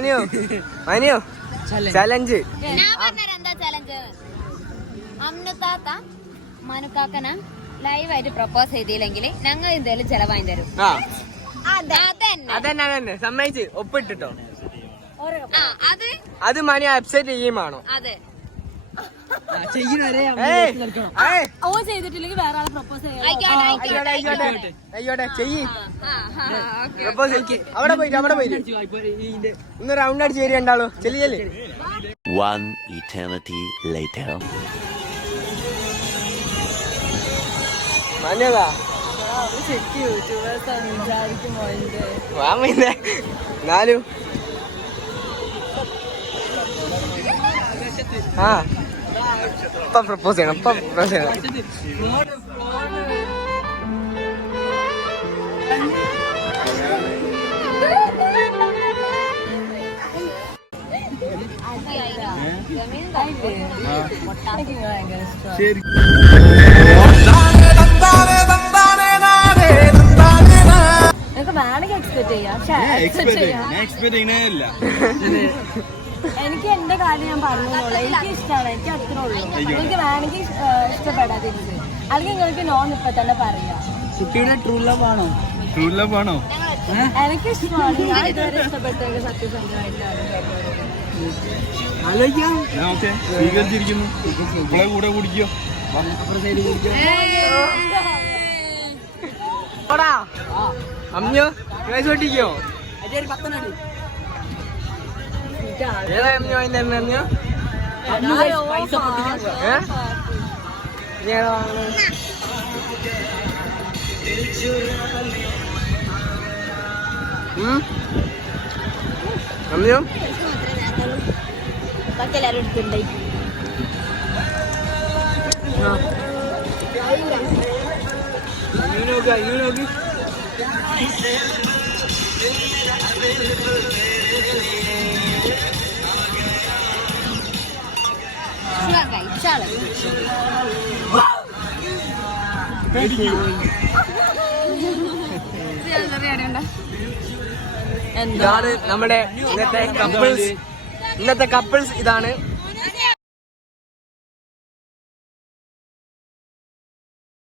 മനിയോ? മനിയോ? Challenge എന്താ challenge മനുക്കാക്കന ലൈവായിട്ട് propose ചെയ്തില്ലെങ്കിൽ ഞങ്ങൾ എന്തായാലും ചെലവായി തരും. ആ. അതന്നെ അതന്നെ അതന്നെ. സമ്മതിച്ച്. ഒപ്പിട്ടിട്ടോ? ആ അത് അത് മണി അപ്സെറ്റ് ചെയ്യുമാണോ അതെ. ചെയ്തിട്ടില്ലെങ്കിൽ വേറെ ആളെ പ്രപ്പോസ് അവിടെ പോയിട്ട് അവിടെ പോയിട്ട് ഒന്ന് റൗണ്ട് അടിച്ച് ചെല്ലി ചെല്ലി. One eternity later. മഞ്ഞതാ നാലും. ആ. ഇപ്പൊ പ്രപ്പോസ് ചെയ്യണം ഇപ്പൊ പ്രപ്പോസ് ചെയ്യണം വേണമെങ്കിൽ എക്സ്പെക്ട് ചെയ്യാം. പക്ഷെ accept ചെയ്യാം. എനിക്ക് എന്റെ കാര്യം ഞാൻ പറഞ്ഞോളൂ എനിക്ക് ഇഷ്ടമാണ് എനിക്ക് അത്ര ഉള്ളൂ. എനിക്ക് വേണമെങ്കിൽ ഇഷ്ടപ്പെടാതി അല്ലെങ്കിൽ നിങ്ങൾക്ക് നോൺ ഇപ്പൊ തന്നെ പറയാം. കുട്ടിയുടെ ട്രൂ ലവ് ആണോ? ട്രൂ ലവ് ആണോ? എനിക്ക് ഇഷ്ടമാണ്. ഞാൻ ഇതുവരെ ഇഷ്ടപ്പെട്ടത് സത്യസന്ധമായിട്ടാണ് ആലോചിക്കാം. ഓക്കെ. സ്വീകരിച്ചിരിക്കുന്നു. കൂടെ കുടിക്കോ. ഓടാ അമ്മയോ? കേസ് പൊട്ടിക്കോ? അജയ് അമ്മയോ അതിന്റെ അമ്മയോ പൈസ പൊട്ടിക്കാൻ പോവാ. ഏ ഇനി ഏതാ വാങ്ങണത്? ഉം? അമ്മയോ ബാക്കി നമ്മുടെ ഇന്നത്തെ കപ്പിൾസ് ഇന്നത്തെ കപ്പിൾസ് ഇതാണ്